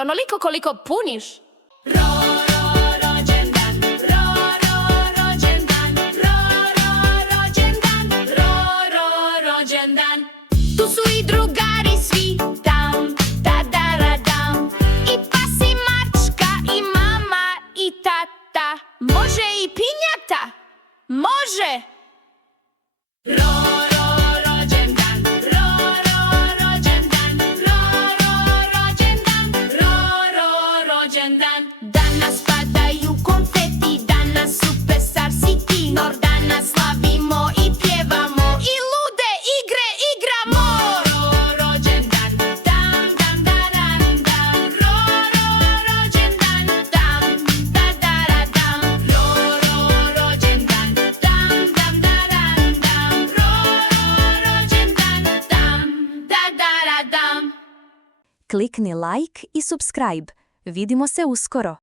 onoliko koliko puniš. Rođendan, rođendan, rođendan. Tu su i drugari svi tam, tadaradam. I pas i mačka i mama i tata. Može i pinjata, može! Rođendan, rođendan, rođendan. Danas padaju konfeti, danas superstar si ti. Nor danas slavimo i pjevamo i lude igre igramo. Rođendan, dam, dam, daram, dam. Rođendan, dam, da, dara, dam. Rođendan, dam, dam, daram, dam. Rođendan, dam, da, dara, dam. Klikni like i subscribe. Vidimo se uskoro.